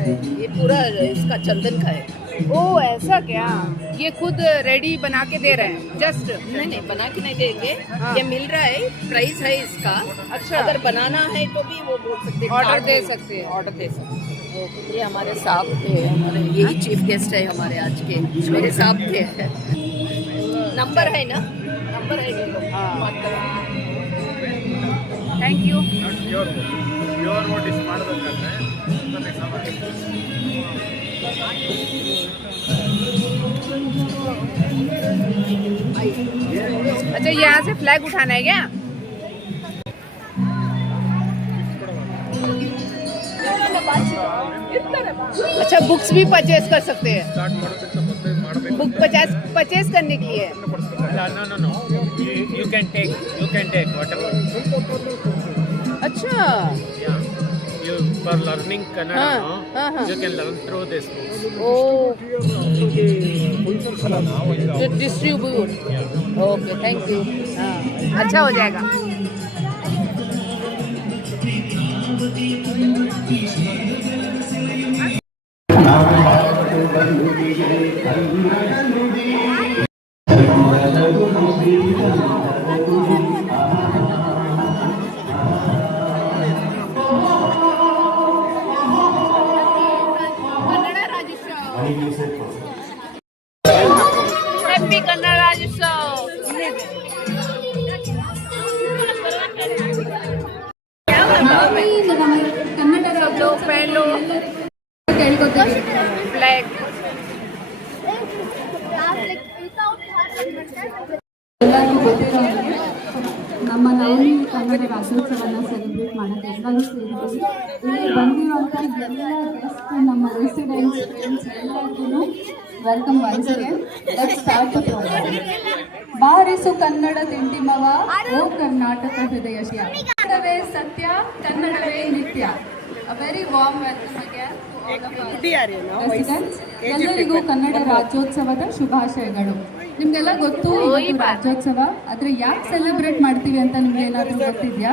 है, ये पूरा इसका चंदन का है। ओ ऐसा क्या? ये खुद रेडी बना के दे रहे हैं जस्ट? नहीं नहीं, बना के नहीं देंगे। हाँ। ये मिल रहा है, प्राइस है इसका। अच्छा। अगर बनाना है तो भी वो बोल सकते हैं, ऑर्डर कार्ड दे में सकते हैं। ऑर्डर दे सकते हैं। ये हमारे साहब थे, हमारे यही चीफ गेस्ट है हमारे आज के, मेरे साहब थे। नंबर है ना, नंबर है ये लोग हाँ। बात करो। Thank you. ಪ್ಯೂರ್ ಡಿಶ್ ಮಾಡಬೇಕಾದ್ರೆ अच्छा यहाँ से फ्लैग उठाना है क्या? अच्छा बुक्स भी परचेज कर सकते हैं? ಸ್ಟಾರ್ಟ್ ಮಾಡೋದಕ್ಕಿಂತ ಮೊದಲೇ ಮಾಡಬೇಕು. बुक परचेज करने के लिए? No. You can take whatever. अच्छा Yeah. You for learning Kannada, हाँ. you can learn through this books. ओ डिस्ट्रीब्यूट। Okay thank you. हाँ अच्छा हो जाएगा। हैप्पी कन्नड़ राज्योत्सव। ಕನ್ನಡ सब लोग पहन लो ಕೇಳ್ಕೊತೀವಿ. फ्लैग। ಎಲ್ಲರಿಗೂ ಗೊತ್ತಿರೋ ಹಾಗೆ ನಮ್ಮ ನವಮಿ ಕನ್ನಡ ರಾಜ್ಯೋತ್ಸವನ ಸೆಲೆಬ್ರೇಟ್ ಮಾಡೋಕ್ಕೆ ಎಲ್ಲರೂ ಸೇರಿದ್ದೀವಿ. ಇಲ್ಲಿ ಬಂದಿರುವಂಥ ಎಲ್ಲ ಗೆಸ್ಟ್, ನಮ್ಮ ರೆಸಿಡೆಂಟ್ಸ್, ಫ್ರೆಂಡ್ಸ್ ಎಲ್ಲರಿಗೂ welcome once again. Let's start the program. ಬಾರಿಸು ಕನ್ನಡ ತಿಂಡಿಮವ, ಓ ಕರ್ನಾಟಕ ಹೃದಯಶ್ಯ. ಕನ್ನಡವೇ ಸತ್ಯ, ಕನ್ನಡವೇ ನಿತ್ಯ. A very warm welcome again to all of our residents. ಎಲ್ಲರಿಗೂ ಕನ್ನಡ ರಾಜ್ಯೋತ್ಸವದ ಶುಭಾಶಯಗಳು. ನಿಮಗೆಲ್ಲ ಗೊತ್ತು ಇವತ್ತು ರಾಜ್ಯೋತ್ಸವ, ಆದರೆ ಯಾಕೆ ಸೆಲೆಬ್ರೇಟ್ ಮಾಡ್ತೀವಿ ಅಂತ ನಿಮ್ಗೆ ಏನಾದರೂ ಗೊತ್ತಿದೆಯಾ?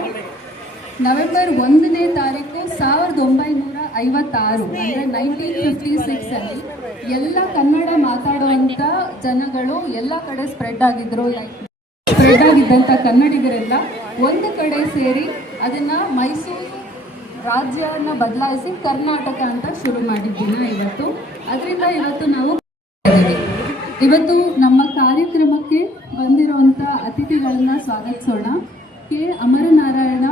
ನವೆಂಬರ್ 1ನೇ ತಾರೀಕು 1956 ಅಂದರೆ 1956 ಅಲ್ಲಿ ಎಲ್ಲ ಕನ್ನಡ ಮಾತಾಡುವಂಥ ಜನಗಳು ಎಲ್ಲ ಕಡೆ ಸ್ಪ್ರೆಡ್ ಆಗಿದ್ದಂಥ ಕನ್ನಡಿಗರೆಲ್ಲ ಒಂದು ಕಡೆ ಸೇರಿ ಅದನ್ನು ಮೈಸೂರು ರಾಜ್ಯವನ್ನು ಬದಲಾಯಿಸಿ ಕರ್ನಾಟಕ ಅಂತ ಶುರು ಮಾಡಿದ್ದಿನ ಇವತ್ತು. ಅದರಿಂದ ಇವತ್ತು ನಮ್ಮ ಕಾರ್ಯಕ್ರಮಕ್ಕೆ ಬಂದಿರುವಂಥ ಅತಿಥಿಗಳನ್ನ ಸ್ವಾಗತಿಸೋಣ. ಕೆ ಅಮರನಾರಾಯಣ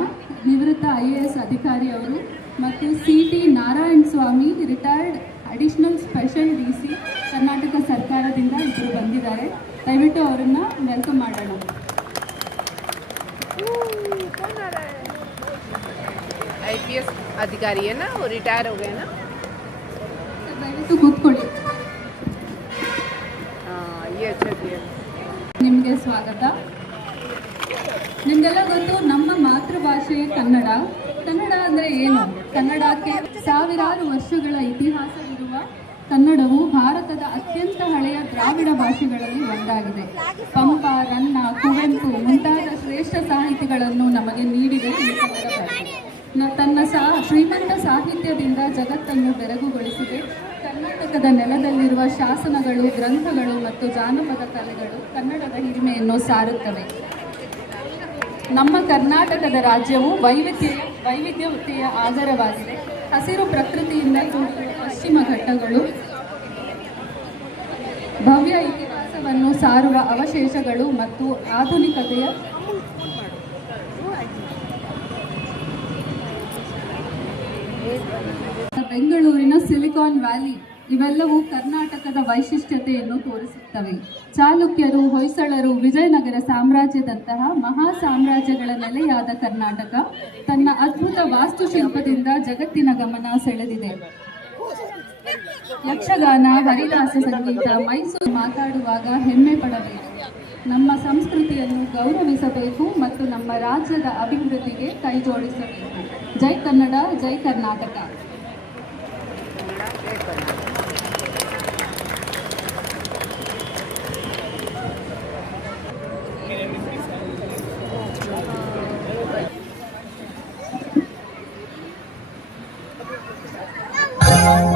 ನಿವೃತ್ತ IAS ಅಧಿಕಾರಿ ಅವರು ಮತ್ತು CT Narayana Swamy retired additional special DC Karnataka ಸರ್ಕಾರದಿಂದ ಇಬ್ಬರು ಬಂದಿದ್ದಾರೆ. ದಯವಿಟ್ಟು ಅವರನ್ನು ವೆಲ್ಕಮ್ ಮಾಡೋಣ. IPS अधिकारी है ना, वो रिटायर हो गए ना? ದಯವಿಟ್ಟು ಕೂತ್ಕೊಳ್ಳಿ. ये अच्छा किया। ನಿಮಗೆ ಸ್ವಾಗತ. ನಿಮಗೆಲ್ಲ ಗೊತ್ತು ನಮ್ಮ ಮಾತೃಭಾಷೆ ಕನ್ನಡ. ಕನ್ನಡ ಅಂದರೆ ಏನು? ಕನ್ನಡಕ್ಕೆ ಸಾವಿರಾರು ವರ್ಷಗಳ ಇತಿಹಾಸವಿರುವ ಕನ್ನಡವು ಭಾರತದ ಅತ್ಯಂತ ಹಳೆಯ ದ್ರಾವಿಡ ಭಾಷೆಗಳಲ್ಲಿ ಒಂದಾಗಿದೆ. ಪಂಪ, ರನ್ನ, ಕುವೆಂಪು ಮುಂತಾದ ಶ್ರೇಷ್ಠ ಸಾಹಿತಿಗಳನ್ನು ನಮಗೆ ನೀಡಿದೆ ಈ ಕನ್ನಡ ಭಾಷೆ. ತನ್ನ ಶ್ರೀಮಂತ ಸಾಹಿತ್ಯದಿಂದ ಜಗತ್ತನ್ನು ಬೆರಗುಗೊಳಿಸಿದೆ. ಕರ್ನಾಟಕದ ನೆಲದಲ್ಲಿರುವ ಶಾಸನಗಳು, ಗ್ರಂಥಗಳು ಮತ್ತು ಜಾನಪದ ಕಲೆಗಳು ಕನ್ನಡದ ಹಿರಿಮೆಯನ್ನು ಸಾರುತ್ತವೆ. ನಮ್ಮ ಕರ್ನಾಟಕದ ರಾಜ್ಯವು ವೈವಿಧ್ಯತೆಯ ಆಗರವಾಗಿದೆ. ಹಸಿರು ಪ್ರಕೃತಿಯಿಂದ ಕೂಡಿರುವ ಪಶ್ಚಿಮ ಘಟ್ಟಗಳು, ಭವ್ಯ ಇತಿಹಾಸವನ್ನು ಸಾರುವ ಅವಶೇಷಗಳು ಮತ್ತು ಆಧುನಿಕತೆಯ ಬೆಂಗಳೂರಿನ ಸಿಲಿಕಾನ್ ವ್ಯಾಲಿ ಇವೆಲ್ಲವೂ ಕರ್ನಾಟಕದ ವೈಶಿಷ್ಟ್ಯತೆಯನ್ನು ತೋರಿಸುತ್ತವೆ. ಚಾಲುಕ್ಯರು, ಹೊಯ್ಸಳರು, ವಿಜಯನಗರ ಸಾಮ್ರಾಜ್ಯದಂತಹ ಮಹಾ ಸಾಮ್ರಾಜ್ಯಗಳ ನೆಲೆಯಾದ ಕರ್ನಾಟಕ ತನ್ನ ಅದ್ಭುತ ವಾಸ್ತುಶಿಲ್ಪದಿಂದ ಜಗತ್ತಿನ ಗಮನ ಸೆಳೆದಿದೆ. ಯಕ್ಷಗಾನ, ಹರಿದಾಸ ಸಂಗೀತ, ಮೈಸೂರು ಮಾತಾಡುವಾಗ ಹೆಮ್ಮೆ ಪಡಬೇಕು. ನಮ್ಮ ಸಂಸ್ಕೃತಿಯನ್ನು ಗೌರವಿಸಬೇಕು ಮತ್ತು ನಮ್ಮ ರಾಜ್ಯದ ಅಭಿವೃದ್ಧಿಗೆ ಕೈಜೋಡಿಸಬೇಕು. ಜೈ ಕನ್ನಡ, ಜೈ ಕರ್ನಾಟಕ. Oh,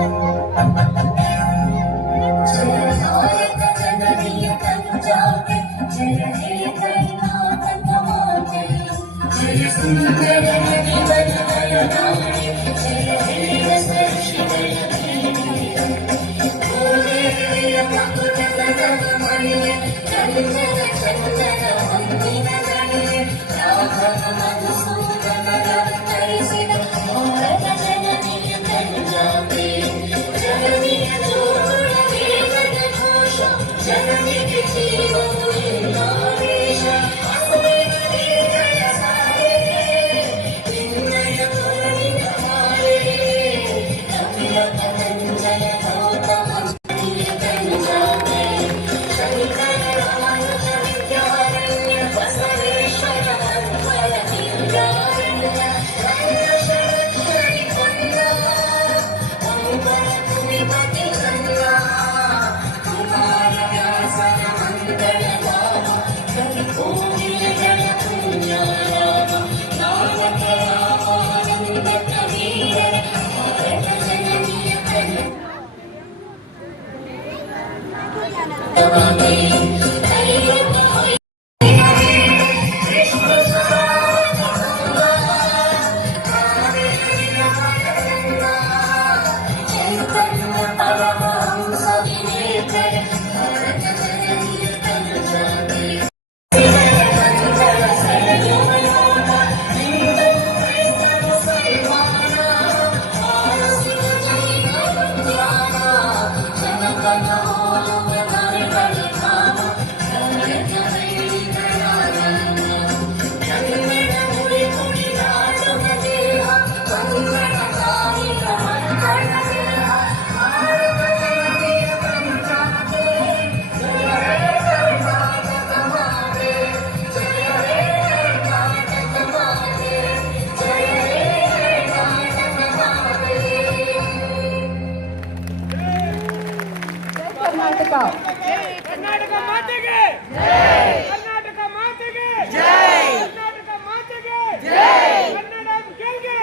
ಕರ್ನಾಟಕ ಮಾತೆಗೆ ಜೈ! ಕರ್ನಾಟಕ ಮಾತೆಗೆ ಜೈ! ಕರ್ನಾಟಕ ಮಾತೆಗೆ ಜೈ! ಕನ್ನಡ ಗೆಲ್ಗೆ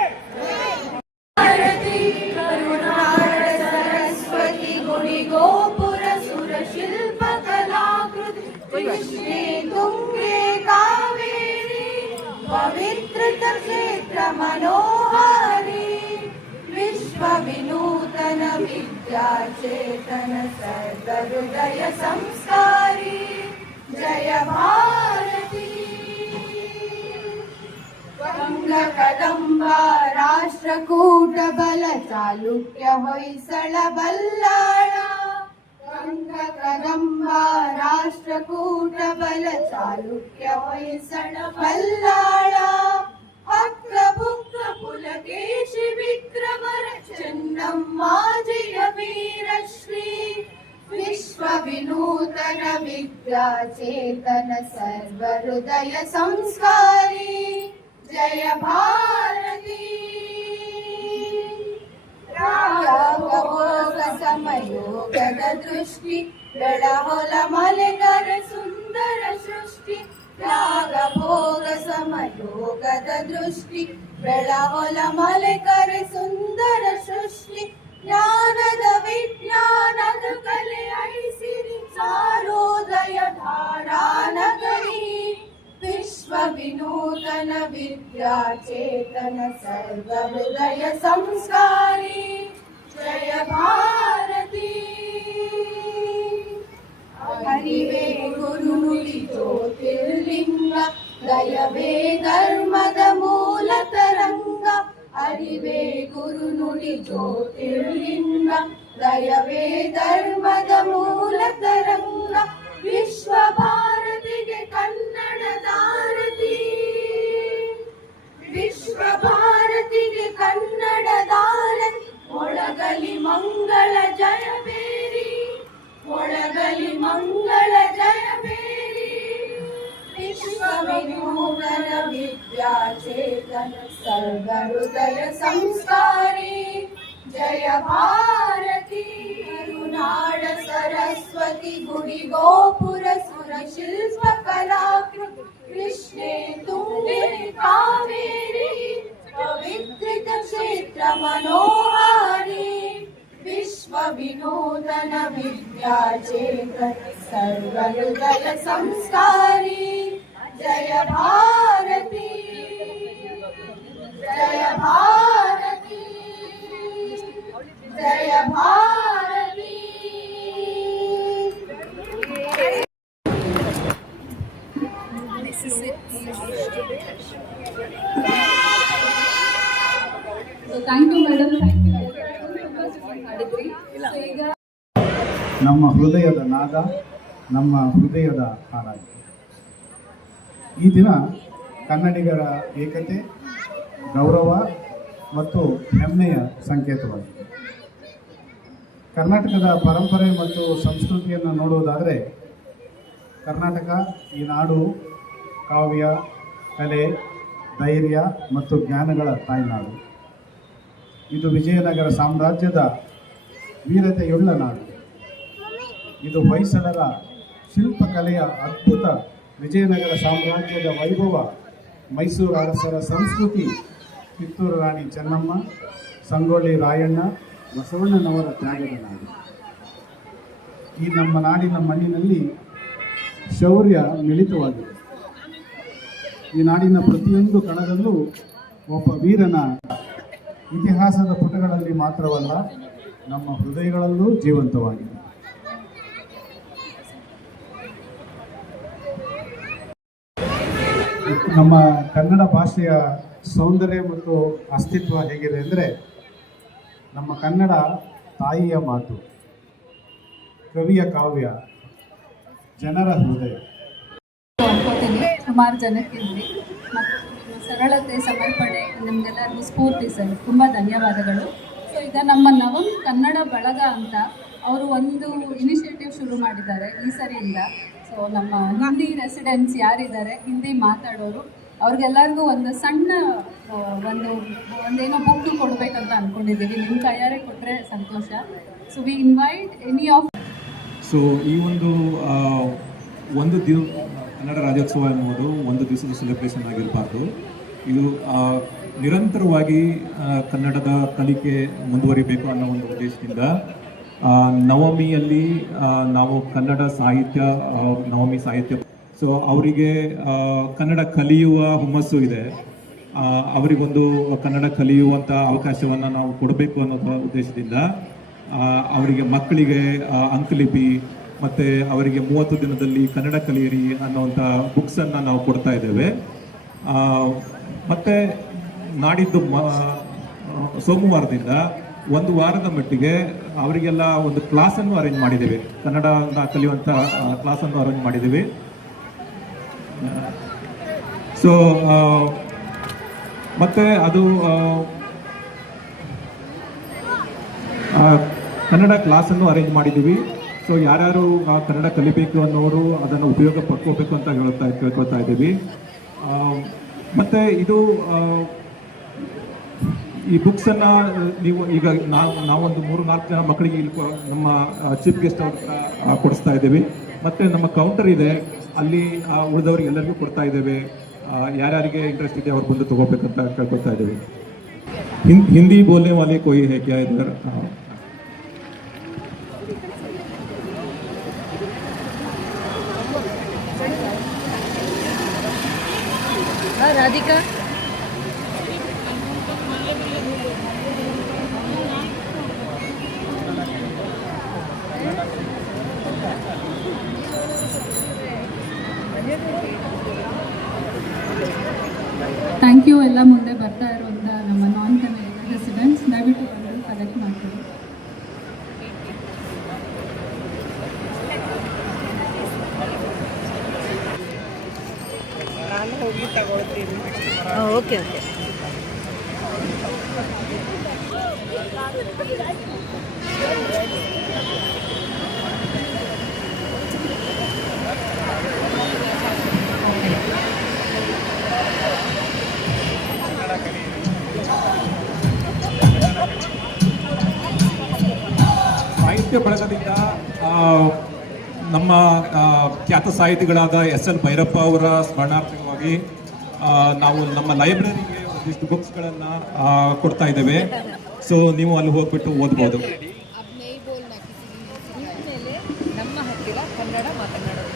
ಭಾರತಿ ಕರುನಾಡ ಸರಸ್ವತಿ ಗುಡಿ ಗೋಪುರ ಸುರ ಶಿಲ್ಪ ಕಲಾಕೃತಿ ಕೃಷ್ಣೆ ತುಂಗೆ ಕಾವೇರಿ ಪವಿತ್ರ ಕ್ಷೇತ್ರ ಮನೋಹಾರಿ ವಿಶ್ವ ವಿನೂತನ ವಿದ್ಯಾಚೇತನ ಸರ್ವ ಹೃದಯ ಸಂಸ್ಕಾರಿ ಜಯ ಭಾರತಿ ಗಂಗ ಕದಂಬ ರಾಷ್ಟ್ರಕೂಟ ಬಲ ಚಾಲುಕ್ಯ ಹೊಯ್ಸಳ ಬಲ್ಲಾಳ ಗಂಗ ಕದಂಬ ರಾಷ್ಟ್ರಕೂಟ ಬಲ ಚಾಲುಕ್ಯ ಹೊಯ್ಸಳ ಬಲ್ಲಾಳ ಅಕ್ರಬುಕ್ರ ಪುಲಕೇಶಿ ವಿಕ್ರಮರ ಚೆನ್ನಮ್ಮಾಜಿಯ ವೀರಶ್ರೀ ವಿಶ್ವ ವಿನೂತನ ವಿದ್ಯಾಚೇತನ ಸರ್ವ ಹೃದಯ ಸಂಸ್ಕಾರಿ ಜಯ ಭಾರತಿ ರಾಗಭೋಗ ಸಮಯೋಗದ ದೃಷ್ಟಿ ಬೆಳಹೊಲ ಮಲೆಗರ ಸುಂದರ ಸೃಷ್ಟಿ ರಾಗಭೋಗ ಸಮಯೋಗದ ದೃಷ್ಟಿ ಬೆಳಹೊಲ ಮಲೆಗರ ಸುಂದರ ಸೃಷ್ಟಿ ಜ್ಞಾನದ ವಿಜ್ಞಾನದ ಕಲೆ ಐಸಿರಿ ಸಾರೋದಯ ಧಾರಾನಗರಿ ವಿಶ್ವ ವಿನೂತನ ವಿದ್ಯಾಚೇತನ ಸರ್ವ ಹೃದಯ ಸಂಸ್ಕಾರಿ ಜಯ ಭಾರತಿ ಹರಿವೇ ಗುರು ನುಡಿ ಜ್ಯೋತಿರ್ಲಿಂಗ ದಯವೇ ಧರ್ಮದ ಮೂಲ ತರಂಗ ಅರಿವೇ ಗುರು ನುಡಿ ಜ್ಯೋತಿರ್ಲಿಂಗ ದಯವೇ ಧರ್ಮದ ಮೂಲ ತರಂಗ ವಿಶ್ವ ಭಾರತಿಗೆ ಕನ್ನಡದಾರತಿ ವಿಶ್ವ ಭಾರತಿಗೆ ಕನ್ನಡದಾರತಿ ಒಳಗಲಿ ಮಂಗಳ ಜಯಬೇರಿ ಒಳಗಲಿ ಮಂಗಳ ಜಯಬೇರಿ ವಿಶ್ವ ವಿನೂತನ ವಿದ್ಯಾಚೇತನ ಸರ್ವ ಹೃದಯ ಸಂಸ್ಕಾರಿ ಜಯ ಭಾರತಿ ಕರುನಾಡ ಸರಸ್ವತಿ ಗುಡಿ ಗೋಪುರ ಸುರ ಶಿಲ್ಪ ಕಲಾಕೃತಿ ಕೃಷ್ಣೆ ತುಂಗೆ ಕಾವೇರಿ ಪವಿತ್ರ ಕ್ಷೇತ್ರ ಮನೋಹಾರಿ ವಿಶ್ವ ವಿನೂತನ ವಿದ್ಯಾಚೇತನ ಸರ್ವ ಹೃದಯ ಸಂಸ್ಕಾರಿ ಜಯ ಭಾರತಿ ಜಯ ಭಾರತಿ ಜಯ ಭಾರತಿ ನಮ್ಮ ಹೃದಯದ ನಾದ, ನಮ್ಮ ಹೃದಯದ ಹಾಡಾಗಿದೆ. ಈ ದಿನ ಕನ್ನಡಿಗರ ಏಕತೆ, ಗೌರವ ಮತ್ತು ಹೆಮ್ಮೆಯ ಸಂಕೇತವಾಗಿದೆ. ಕರ್ನಾಟಕದ ಪರಂಪರೆ ಮತ್ತು ಸಂಸ್ಕೃತಿಯನ್ನು ನೋಡುವುದಾದರೆ ಕರ್ನಾಟಕ ಈ ನಾಡು ಕಾವ್ಯ, ಕಲೆ, ಧೈರ್ಯ ಮತ್ತು ಜ್ಞಾನಗಳ ತಾಯ್ನಾಡು. ಇದು ವಿಜಯನಗರ ಸಾಮ್ರಾಜ್ಯದ ವೀರತೆಯುಳ್ಳ ನಾಡು. ಇದು ಹೊಯ್ಸಳರ ಶಿಲ್ಪಕಲೆಯ ಅದ್ಭುತ, ವಿಜಯನಗರ ಸಾಮ್ರಾಜ್ಯದ ವೈಭವ, ಮೈಸೂರು ಅರಸರ ಸಂಸ್ಕೃತಿ, ಕಿತ್ತೂರು ರಾಣಿ ಚೆನ್ನಮ್ಮ, ಸಂಗೊಳ್ಳಿ ರಾಯಣ್ಣ, ಬಸವಣ್ಣನವರ ತ್ಯಾಗದ ನಾಡು. ಈ ನಮ್ಮ ನಾಡಿನ ಮಣ್ಣಿನಲ್ಲಿ ಶೌರ್ಯ ಮಿಳಿತವಾಗಿದೆ. ಈ ನಾಡಿನ ಪ್ರತಿಯೊಂದು ಕಣದಲ್ಲೂ ಒಬ್ಬ ವೀರನ ಇತಿಹಾಸದ ಪುಟಗಳಲ್ಲಿ ಮಾತ್ರವಲ್ಲ, ನಮ್ಮ ಹೃದಯಗಳಲ್ಲೂ ಜೀವಂತವಾಗಿದೆ. ನಮ್ಮ ಕನ್ನಡ ಭಾಷೆಯ ಸೌಂದರ್ಯ ಮತ್ತು ಅಸ್ತಿತ್ವ ಹೇಗಿದೆ ಅಂದರೆ, ನಮ್ಮ ಕನ್ನಡ ತಾಯಿಯ ಮಾತು, ಕವಿಯ ಕಾವ್ಯ, ಜನರ ಹೃದಯ. ಅನ್ಕೋತೀನಿ ಸುಮಾರು ಜನಕ್ಕೆ ಇಲ್ಲಿ ಮತ್ತು ಸರಳತೆ, ಸಮರ್ಪಣೆ ನಿಮಗೆಲ್ಲರಿಗೂ ಸ್ಫೂರ್ತಿ ಸರ್. ತುಂಬ ಧನ್ಯವಾದಗಳು. ಸೊ ಈಗ ನಮ್ಮ ನವಂ ಕನ್ನಡ ಬಳಗ ಅಂತ ಅವರು ಒಂದು ಇನಿಷಿಯೇಟಿವ್ ಶುರು ಮಾಡಿದ್ದಾರೆ ಈ ಸರಿಯಿಂದ. ಸೊ ನಮ್ಮ ಹಿಂದಿ ರೆಸಿಡೆಂಟ್ಸ್ ಯಾರಿದ್ದಾರೆ, ಹಿಂದಿ ಮಾತಾಡೋರು, ಅವ್ರಿಗೆಲ್ಲರಿಗೂ ಒಂದು ಸಣ್ಣ ಒಂದೇನೋ ಬುಕ್ ಕೊಡಬೇಕಂತ ಅಂದ್ಕೊಂಡಿದ್ದೀವಿ. ನಿಮ್ಮ ಕೈಯಾರೆ ಕೊಟ್ಟರೆ ಸಂತೋಷ. So we invite any of. So ಈ ಒಂದು ಕನ್ನಡ ರಾಜ್ಯೋತ್ಸವ ಎನ್ನುವುದು ಒಂದು ದಿವಸದ ಸೆಲೆಬ್ರೇಷನ್ ಆಗಿರಬಾರ್ದು. ಇದು ನಿರಂತರವಾಗಿ ಕನ್ನಡದ ಕಲಿಕೆ ಮುಂದುವರಿಬೇಕು ಅನ್ನೋ ಒಂದು ಉದ್ದೇಶದಿಂದ ನವಮಿಯಲ್ಲಿ ನಾವು ಕನ್ನಡ ಸಾಹಿತ್ಯ, ನವಮಿ ಸಾಹಿತ್ಯ, ಸೊ ಅವರಿಗೆ ಕನ್ನಡ ಕಲಿಯುವ ಹುಮ್ಮಸ್ಸು ಇದೆ. ಅವರಿಗೊಂದು ಕನ್ನಡ ಕಲಿಯುವಂಥ ಅವಕಾಶವನ್ನು ನಾವು ಕೊಡಬೇಕು ಅನ್ನೋ ಉದ್ದೇಶದಿಂದ ಅವರಿಗೆ, ಮಕ್ಕಳಿಗೆ ಅಂಕಲಿಪಿ ಮತ್ತು ಅವರಿಗೆ 30 ದಿನದಲ್ಲಿ ಕನ್ನಡ ಕಲಿಯಿರಿ ಅನ್ನೋವಂಥ ಬುಕ್ಸನ್ನು ನಾವು ಕೊಡ್ತಾ ಇದ್ದೇವೆ. ಮತ್ತು ನಾಡಿದ್ದು ಸೋಮವಾರದಿಂದ ಒಂದು ವಾರದ ಮಟ್ಟಿಗೆ ಅವರಿಗೆಲ್ಲ ಒಂದು ಕ್ಲಾಸನ್ನು ಅರೇಂಜ್ ಮಾಡಿದ್ದೇವೆ, ಕನ್ನಡನ ಕಲಿಯುವಂಥ ಕ್ಲಾಸನ್ನು ಅರೇಂಜ್ ಮಾಡಿದ್ದೀವಿ. ಸೊ ಮತ್ತು ಅದು ಕನ್ನಡ ಕ್ಲಾಸನ್ನು ಅರೇಂಜ್ ಮಾಡಿದ್ದೀವಿ. ಸೊ ಯಾರ್ಯಾರು ಕನ್ನಡ ಕಲಿಬೇಕು ಅನ್ನೋರು ಅದನ್ನು ಉಪಯೋಗ ಪಡ್ಕೋಬೇಕು ಅಂತ ಕೇಳ್ಕೊಳ್ತಾ ಇದ್ದೀವಿ. ಮತ್ತು ಇದು ಈ ಬುಕ್ಸನ್ನು ನೀವು ಈಗ ನಾವೊಂದು 3-4 ಜನ ಮಕ್ಕಳಿಗೆ ಇಲ್ಲಿ ನಮ್ಮ ಚೀಫ್ ಗೆಸ್ಟ್ ಅವ್ರ ಕೊಡಿಸ್ತಾ ಇದ್ದೀವಿ. ಮತ್ತು ನಮ್ಮ ಕೌಂಟರ್ ಇದೆ, ಅಲ್ಲಿ ಉಳಿದವ್ರಿಗೆ ಎಲ್ಲರಿಗೂ ಕೊಡ್ತಾ ಇದ್ದೇವೆ. ಯಾರ್ಯಾರಿಗೆ ಇಂಟ್ರೆಸ್ಟ್ ಇದೆ ಅವ್ರು ಬಂದು ತಗೋಬೇಕಂತ ಕೇಳ್ಕೊಳ್ತಾ ಇದ್ದೀವಿ. ಹಿಂದಿ ಬೋಲ್ನೆ ವಾಲೆ ಕೋಯಿ ಹೈ ಕ್ಯಾ ಇಧರ್? Radhika thank you. ಎಲ್ಲ ಮುಂದೆ ಬರ್ತಾ ಇರುವಂಥ ನಮ್ಮ ನಾನ್ ಕನ್ನಡ ರೆಸಿಡೆಂಟ್ಸ್ ದಯವಿಟ್ಟು ಬಂದು ಕಲೆಕ್ಟ್ ಮಾಡ್ತೀವಿ. Okay okay. ಸಾಹಿತ್ಯ ಬಳಗದಿಂದ ನಮ್ಮ ಖ್ಯಾತ ಸಾಹಿತಿಗಳಾದ SL ಭೈರಪ್ಪ ಅವರ ಸ್ಮರಣಾರ್ಥವಾಗಿ ನಾವು ನಮ್ಮ ಲೈಬ್ರರಿಗೆ ಒಂದಿಷ್ಟು ಬುಕ್ಸ್ಗಳನ್ನು ಕೊಡ್ತಾ ಇದ್ದೇವೆ. ಸೊ ನೀವು ಅಲ್ಲಿ ಹೋಗ್ಬಿಟ್ಟು ಓದ್ಬೋದು. ನಮ್ಮ ಹತ್ತಿರ ಕನ್ನಡ ಮಾತನಾಡೋದು.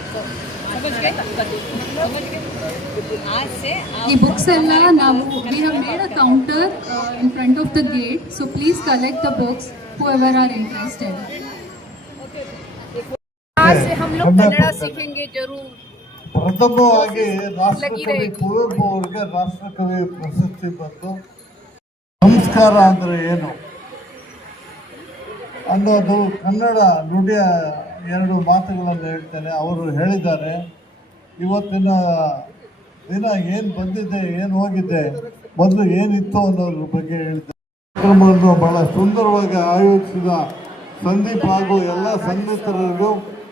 ಈ ಬುಕ್ಸ್ ಎಲ್ಲ ನಾವು we have made a counter in front of the gate. So please collect the books whoever are interested. आज से हम लोग कन्नड़ा सीखेंगे जरूर. ಪ್ರಥಮವಾಗಿ ರಾಷ್ಟ್ರಕವಿ ಕುವೆಂಪು ಅವರಿಗೆ ರಾಷ್ಟ್ರಕವಿ ಪ್ರಶಸ್ತಿ ಬಂತು. ಸಂಸ್ಕಾರ ಅಂದರೆ ಏನು ಅನ್ನೋದು ಕನ್ನಡ ನುಡಿಯ ಎರಡು ಮಾತುಗಳನ್ನು ಹೇಳ್ತೇನೆ. ಅವರು ಹೇಳಿದ್ದಾರೆ, ಇವತ್ತಿನ ದಿನ ಏನು ಬಂದಿದೆ, ಏನು ಹೋಗಿದೆ, ಮೊದಲು ಏನಿತ್ತು ಅನ್ನೋದ್ರ ಬಗ್ಗೆ ಹೇಳಿದ್ದಾರೆ. ಕಾರ್ಯಕ್ರಮವನ್ನು ಬಹಳ ಸುಂದರವಾಗಿ ಆಯೋಜಿಸಿದ ಸಂದೀಪ್ ಹಾಗೂ ಎಲ್ಲ ಸನ್ನಿಹಿತರಿಗೂ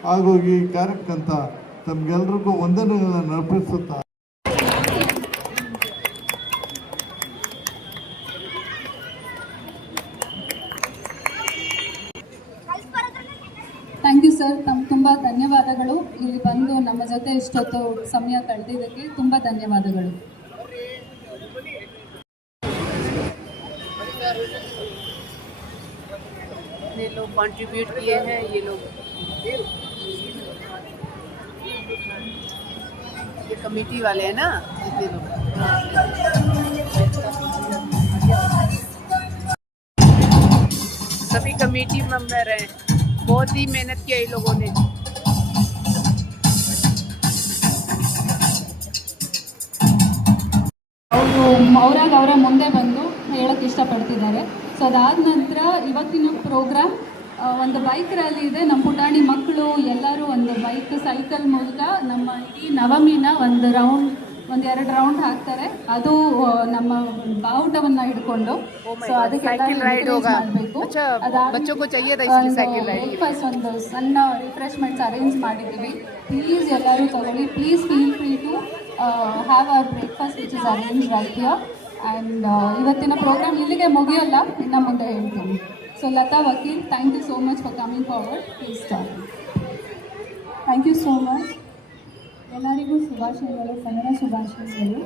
ಹಾಗೂ ಈ ಕಾರ್ಯಕ್ರಮ ತಮಗೆಲ್ಲರಿಗೂ ವಂದನೆಗಳನ್ನು ಅರ್ಪಿಸುತ್ತಾರೆ. ಥ್ಯಾಂಕ್ ಯು ಸರ್, ತುಂಬ ಧನ್ಯವಾದಗಳು. ಇಲ್ಲಿ ಬಂದು ನಮ್ಮ ಜೊತೆ ಇಷ್ಟೊತ್ತು ಸಮಯ ಕಳೆದಿದ್ದಕ್ಕೆ ತುಂಬ ಧನ್ಯವಾದಗಳು. ये लोग कंट्रीब्यूट किए हैं, ये लोग ये कमेटी वाले हैं ना, ये लोग सभी कमेटी मेंबर हैं. बहुत ही मेहनत किया इन लोगों ने. ಅವರು ಅವರ ಮುಂದೆ ಬಂದು ಹೇಳೋಕ್ಕೆ ಇಷ್ಟಪಡ್ತಿದ್ದಾರೆ. ಸೊ ಅದಾದ ನಂತರ ಇವತ್ತಿನ ಪ್ರೋಗ್ರಾಮ್ ಒಂದು ಬೈಕ್ ರ್ಯಾಲಿ ಇದೆ. ನಮ್ಮ ಪುಟಾಣಿ ಮಕ್ಕಳು ಎಲ್ಲರೂ ಒಂದು ಬೈಕ್ ಸೈಕಲ್ ಮೂಲಕ ನಮ್ಮ ಇಡೀ ನವಮಿನ ಒಂದೆರಡು ರೌಂಡ್ ಹಾಕ್ತಾರೆ. ಅದು ನಮ್ಮ ಬಾವುಟವನ್ನು ಹಿಡ್ಕೊಂಡು. ಸೊ ಅದಕ್ಕೆ ಮಾಡಬೇಕು. ಬ್ರೇಕ್ಫಾಸ್ಟ್ ಒಂದು ಸಣ್ಣ ರಿಫ್ರೆಶ್ಮೆಂಟ್ಸ್ ಅರೇಂಜ್ ಮಾಡಿದ್ದೀವಿ. ಪ್ಲೀಸ್ ಎಲ್ಲರೂ ತಗೊಳ್ಳಿ. Please feel free to have our breakfast which is arrange right here. And ಇವತ್ತಿನ ಪ್ರೋಗ್ರಾಮ್ ಇಲ್ಲಿಗೆ ಮುಗಿಯೋಲ್ಲ, ಇನ್ನು ಮುಂದೆ ಹೇಳ್ತೀನಿ. So Latha Vakil, thank you so much for coming forward. Please start. Thank you so much. ಎಲ್ಲರಿಗೂ ಶುಭಾಶಯಗಳು, ಕನ್ನಡ ಶುಭಾಶಯಗಳು.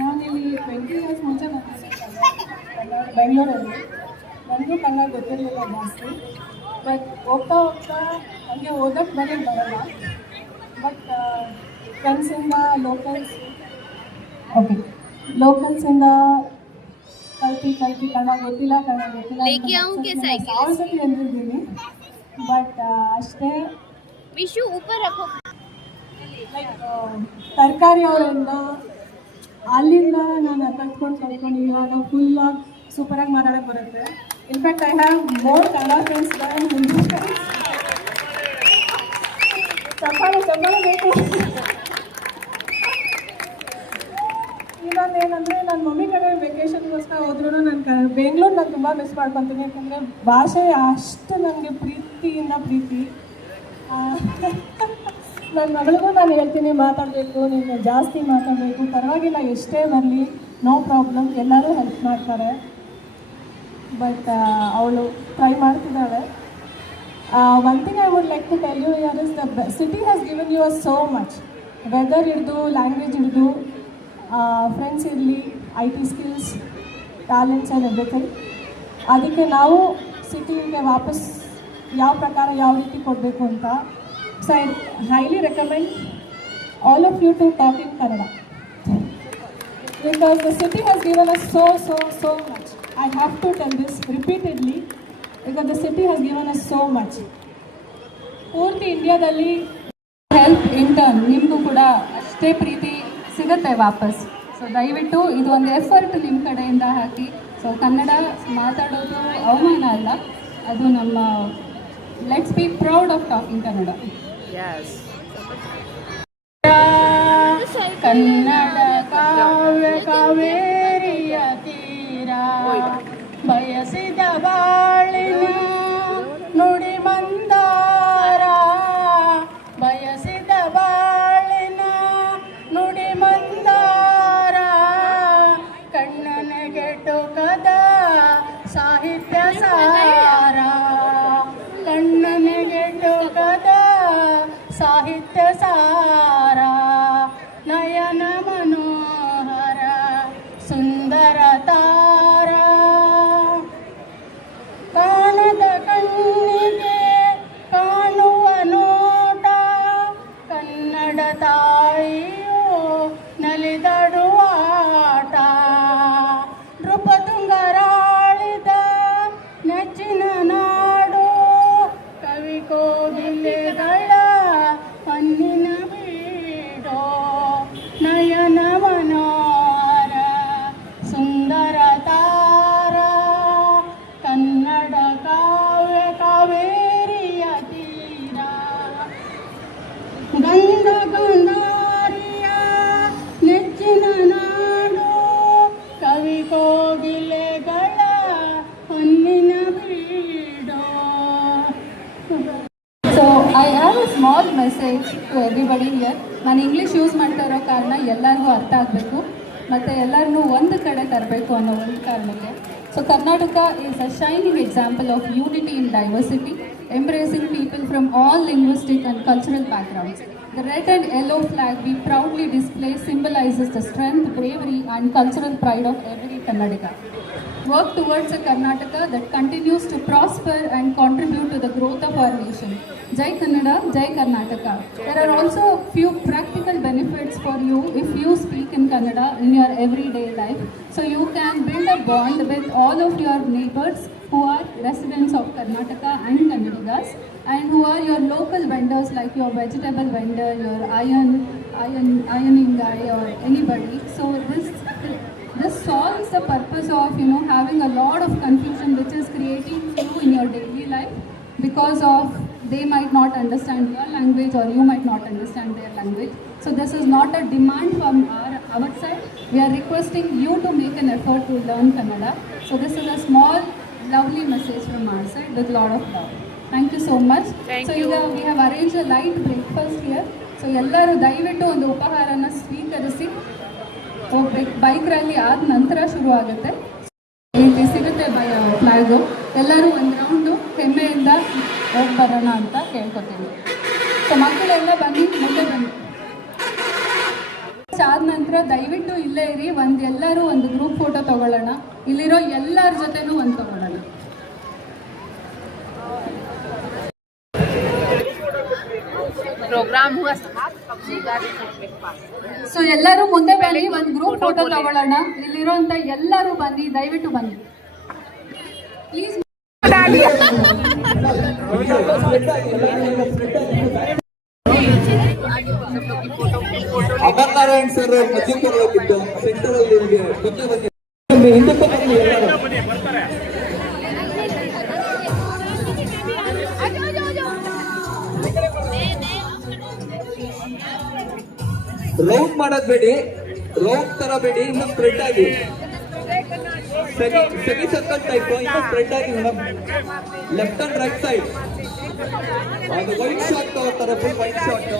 ನಾನಿಲ್ಲಿ 20 ಇಯರ್ಸ್ ಮುಂಚೆ ಬಂದಿದ್ದೆ ಬೆಂಗಳೂರಲ್ಲಿ. ನನಗೂ ಕನ್ನಡ ಗೊತ್ತಿರಲಿಲ್ಲ ಜಾಸ್ತಿ. ಬಟ್ ಹೋಗ್ತಾ ಹೋಗ್ತಾ ಹಾಗೆ ಓದೋಕ್ಕೆ ಬರಲ್ಲ. ಬಟ್ ಫ್ರೆಂಡ್ಸಿಂದ ಲೋಕಲ್ಸಿಂದ ಕಲ್ತಿ ಕನ್ನಡ ಗೊತ್ತಿಲ್ಲ ಸಾವಿರ ಅಂದಿದ್ದೀನಿ. ಬಟ್ ಅಷ್ಟೇ ಲೈಕ್ ತರಕಾರಿ ಅವರಿಂದ ಅಲ್ಲಿಂದ ನಾನು ಕಲ್ತ್ಕೊಂಡು ಇವಾಗ ಫುಲ್ಲಾಗಿ ಸೂಪರಾಗಿ ಮಾತಾಡೋಕ್ಕೆ ಬರುತ್ತೆ. In fact I have more Kannada friends than Hindi friends. ಚಪ್ಪಾಳೆ ಬೇಕು. ಇನ್ನೊಂದು ಏನಂದರೆ ನನ್ನ ಮಮ್ಮಿ ಕಡೆ ವೆಕೇಷನ್ಗೋಸ್ಕರ ಹೋದ್ರೂ ನಾನು ಬೆಂಗಳೂರು ನಾನು ತುಂಬ ಮಿಸ್ ಮಾಡ್ಕೊತೀನಿ. ಯಾಕಂದರೆ ಭಾಷೆ ಅಷ್ಟು ನನಗೆ ಪ್ರೀತಿ. ನನ್ನ ಮಗಳಿಗೂ ನಾನು ಹೇಳ್ತೀನಿ, ಮಾತಾಡಬೇಕು, ನೀನು ಜಾಸ್ತಿ ಮಾತಾಡಬೇಕು, ಪರವಾಗಿಲ್ಲ ಎಷ್ಟೇ ಬರಲಿ, ನೋ ಪ್ರಾಬ್ಲಮ್, ಎಲ್ಲರೂ ಹೆಲ್ಪ್ ಮಾಡ್ತಾರೆ. ಬಟ್ ಅವಳು ಟ್ರೈ ಮಾಡ್ತಿದ್ದಾಳೆ. One thing I would like to tell you here is the city has given you so much. Weather ಹಿಡಿದು, ಲ್ಯಾಂಗ್ವೇಜ್ ಹಿಡಿದು, ಫ್ರೆಂಡ್ಸ್ ಇರಲಿ, IT skills, talents and everything. ಅದಕ್ಕೆ ನಾವು ಸಿಟಿಗೆ ವಾಪಸ್ ಯಾವ ರೀತಿ ಕೊಡಬೇಕು ಅಂತ. So I highly recommend all of you to talk in Kannada because the city has given us so much. I have to tell this repeatedly because the city has given us so much. ಪೂರ್ತಿ ಇಂಡಿಯಾದಲ್ಲಿ help intern ನಿಮಗೂ ಕೂಡ ಅಷ್ಟೇ ಪ್ರೀತಿ ಸಿಗುತ್ತೆ ವಾಪಸ್. So ದಯವಿಟ್ಟು ಇದು ಒಂದು ಎಫರ್ಟ್ ನಿಮ್ಮ ಕಡೆಯಿಂದ ಹಾಕಿ. ಸೊ ಕನ್ನಡ ಮಾತಾಡೋದು ಅವಮಾನ ಅಲ್ಲ, ಅದು ನಮ್ಮ let's be proud of talking Kannada. Kannada ಕಾವ್ಯ ಕಾವೇರಿಯ ತೀರ ಬಯಸಿದ ಬಾಳಿನ ನುಡಿ ಮಂದಾರ, ಬಯಸಿದ ಬಾಳಿನ ನುಡಿ ಮಂದಾರ, ಕಣ್ಣನೆಗೆಟುಕದ ಸಾಹಿತ್ಯ ಸಾರ, ಕಣ್ಣನೆಗೆಟುಕದ ಸಾಹಿತ್ಯ ಸಾರ, ನಯನ ಮನೋಹರ ಸುಂದರ ತಾರ, ಕಾಣದ ಕಣ್ಣಿಗೆ ಕಾಣುವ ನೋಟ, ಕನ್ನಡ ತಾಯಿಯು ನಲಿದಾಡುವ ಆಟ, ನೃಪತುಂಗರಾಳಿದ ನೆಚ್ಚಿನ ನಾಡು, ಕವಿ ಕೋಗಿಲೆಗಳ ಹೊನ್ನಿನ ಬೀಡು. ಗಂಧ ಗಾಂಧಾರಿಯ ನೆಚ್ಚಿನ ನಾಡು ಕವಿ ಕೋಗಿಲೆಗಳ ಹೊನ್ನಿನ ಬೀಡು. So I have a small message to everybody here. ನಾನು ಇಂಗ್ಲೀಷ್ ಯೂಸ್ ಮಾಡ್ತಾ ಇರೋ ಕಾರಣ ಎಲ್ಲರಿಗೂ ಅರ್ಥ ಆಗಬೇಕು ಮತ್ತು ಎಲ್ಲರನ್ನೂ ಒಂದು ಕಡೆ ತರಬೇಕು ಅನ್ನೋ ಒಂದು ಕಾರಣಕ್ಕೆ. So Karnataka is a shining example of unity in diversity, embracing people from all linguistic and cultural backgrounds. The red and yellow flag we proudly display symbolizes the strength, bravery and cultural pride of every Kannadiga. Work towards a Karnataka that continues to prosper and contribute to the growth of our nation. Jai Kannada, Jai Karnataka. There are also a few practical benefits for you if you speak in Kannada in your everyday life. So you can build a bond with all of your neighbors who are residents of Karnataka and Kannadigas, and who are your local vendors like your vegetable vendor, your ironing guy or anybody. So this solves the purpose of having a lot of confusion which is creating you in your daily life because of they might not understand your language or you might not understand their language. So this is not a demand from our side. We are requesting you to make an effort to learn Kannada. So this is a small lovely message from our side with lot of love. Thank you so much. Thank so you. we have arranged a light breakfast here. So ಎಲ್ಲರೂ ದಯವಿಟ್ಟು ಒಂದು ಉಪಹಾರನ ಸ್ವೀಕರಿಸಿ bike rally ಆದ ನಂತರ ಶುರು ಆಗುತ್ತೆ. ಇಲ್ಲಿ ಸಿಗುತ್ತೆ ಫ್ಲಾಗು. ಎಲ್ಲರೂ ಒಂದು ರೌಂಡು ಹೆಮ್ಮೆಯಿಂದ ಹೋಗಿ ಬರೋಣ ಅಂತ ಕೇಳ್ಕೊತೀನಿ. ಸೊ ಮಕ್ಕಳೆಲ್ಲ ಬನ್ನಿ, ಮುಂದೆ ಬನ್ನಿ. ಆದ ನಂತರ ದಯವಿಟ್ಟು ಇಲ್ಲೇ ಇರಿ, ಎಲ್ಲರೂ ಒಂದು ಗ್ರೂಪ್ ಫೋಟೋ ತಗೊಳ್ಳೋಣ. ಇಲ್ಲಿರೋ ಎಲ್ಲರ ಜೊತೆನೂ ಒಂದು ತಗೊಳ್ಳೋಣ. प्रोग्राम हुआ ಸೊ ಎಲ್ಲರೂ ಮುಂದೆ ಬನ್ನಿ, ಒಂದು ಗ್ರೂಪ್ ಫೋಟೋ ತಗೊಳ್ಳೋಣ. ಇಲ್ಲಿರೋಂಥ ಎಲ್ಲರೂ ಬನ್ನಿ, ದಯವಿಟ್ಟು ಬನ್ನಿ ಪ್ಲೀಸ್. ಅಮರ್ ನಾರಾಯಣ್ ಸರ್ ಮಧ್ಯಂತರವಾಗಿದ್ದು ಸೆಂಟರ್ ಅಲ್ಲಿ ಹಿಂದಕ್ಕೆ ಬನ್ನಿ ಎಲ್ಲರೂ. ರೌಂಡ್ ಮಾಡೋದ್ ಬೇಡಿ, ರೌಂಡ್ ತರ ಬೇಡಿ, ಇನ್ನು ಸ್ಪ್ರೆಡ್ ಆಗಿ ಸೆಮಿ ಸರ್ಕಲ್ ಟೈಪ್ ಇನ್ನು ಸ್ಪ್ರೆಡ್ ಆಗಿ madam. Left and write side ಅದು ವೈಟ್ ಶಾರ್ಟ್ ತಗೋತಾರೆ, ಫುಲ್ ವೈಟ್ ಶಾರ್ಟ್.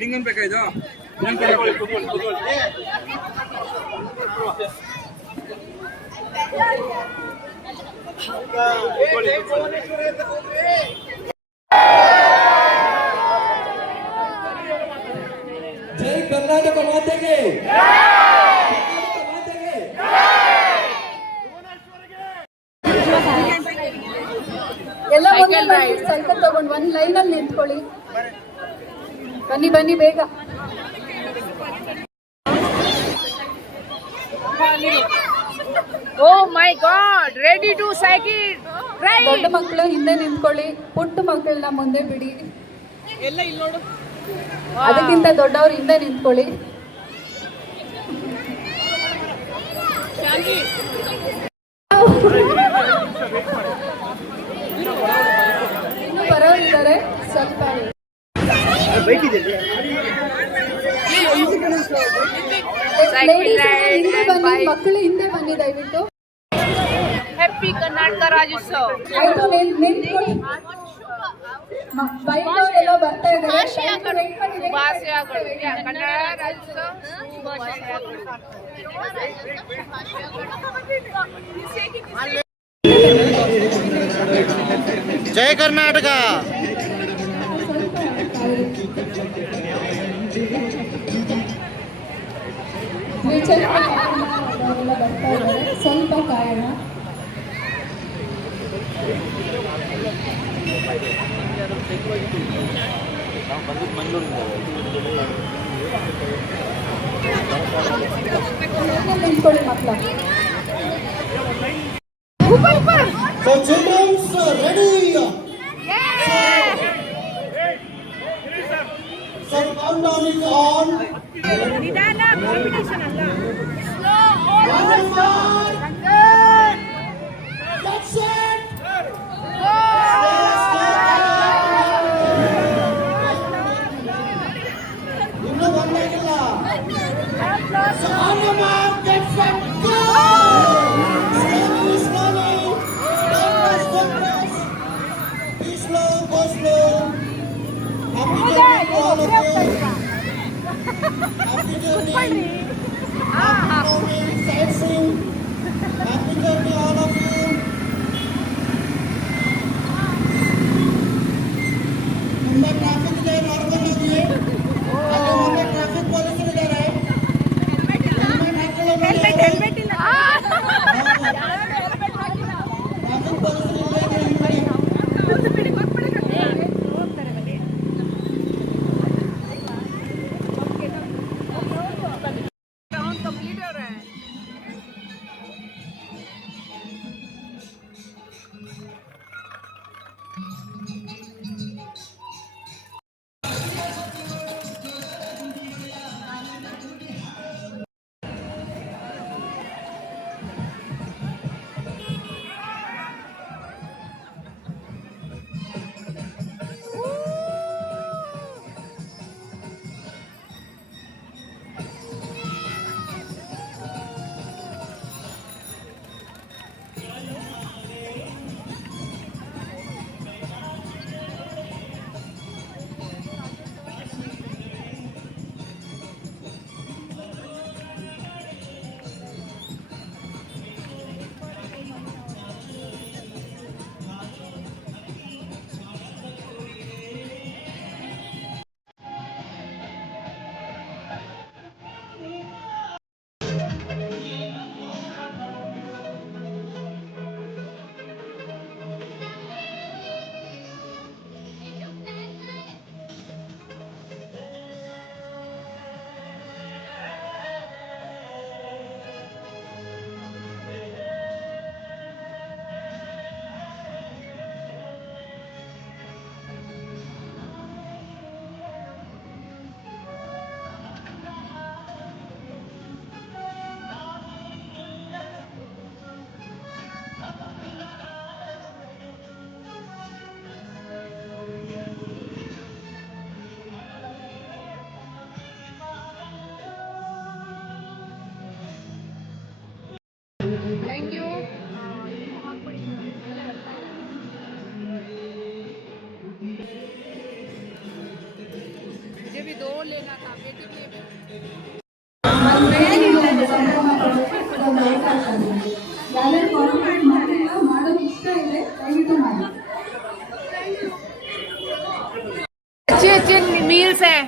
ನಿಂಗೊಂದು ಬೇಕಾಯ್ತು ಜೈ ಕರ್ನಾಟಕ ಮಾತೆಗೆ, ಎಲ್ಲ ಸೈಕಲ್ ತಗೊಂಡು ಒಂದು ಲೈನಲ್ಲಿ ನಿಂತ್ಕೊಳ್ಳಿ. ಬನ್ನಿ ಬನ್ನಿ ಬೇಗ. Oh my God! Ready to cycle? Right. ದೊಡ್ಡ ಮಕ್ಕಳು ಹಿಂದೆ ನಿಂತ್ಕೊಳ್ಳಿ, ಪುಟ್ಟ ಮಕ್ಕಳನ್ನ ಮುಂದೆ ಬಿಡಿ. ಎಲ್ಲ ಇಲ್ಲಿ ನೋಡು. ಅದಕ್ಕಿಂತ ದೊಡ್ಡವ್ರು ಹಿಂದೆ ನಿಂತ್ಕೊಳ್ಳಿ. ಇನ್ನು ಬರೋರಿದ್ದಾರೆ ಸ್ವಲ್ಪ. ಹಿಂದೆ ಬನ್ನಿ, ಮಕ್ಕಳು ಹಿಂದೆ ಬನ್ನಿ ದಯವಿಟ್ಟು. Happy Karnataka Rajyotsava. ಆಯ್ತು, ನಿಂತ್ಕೊಳ್ಳಿ. ಬೈಕ್ನವರೆಲ್ಲ ಬರ್ತಾ ಇದ್ದಾರೆ. ಶುಭಾಶಯಗಳು. ಕನ್ನಡ ರಾಜ್ಯೋತ್ಸವ ಶುಭಾಶಯಗಳು. ಜೈ ಕರ್ನಾಟಕ. ಬರ್ತಾ ಇದ್ದಾರೆ, ಸ್ವಲ್ಪ ಕಾಯೋಣ. ನಿಂತ್ಕೊಳ್ಳಿ ಮಕ್ಕಳ. So children's ready. countdown is on. ನಿಧಾನ ಕಾಂಪಿಟೇಷನ್ ಅಲ್ಲ Get set. ಇನ್ನೂ ಬಂದಾಗಿಲ್ಲ. So on your mark, get set, go. Slowly, slowly. Don't rush, don't rush. Be slow, go slow. Happy journey to all of you. Happy journey. Happy journey, sightseeing. Happy journey, all of you. ಮುಂದೆ traffic ಇದೆ ನೋಡ್ಕೊಂಡು ಹೋಗಿ. ಅಲ್ಲಿ ಮುಂದೆ traffic ಪೊಲೀಸರು ಇದ್ದಾರೆ. Helmet ಹಾಕೊಳ್ಳೋ ನೋಡಿ. Helmet ಇಲ್ಲ ಟ್ರಾಫಿಕ್ ಪೊಲೀಸರು ಇದ್ದಾರೆ ಹಿಂದೆ. मुझे भी 2 लेना था बेटी के लिए ಯಾರ್ಯಾರು ಕಾಂಪಿಟೇಟ್ ಮಾಡಿಲ್ಲ ಮಾಡೋದು ಇಷ್ಟ ಇದೆ ದಯವಿಟ್ಟು ಮಾಡಿ. अच्छे मील्स हैं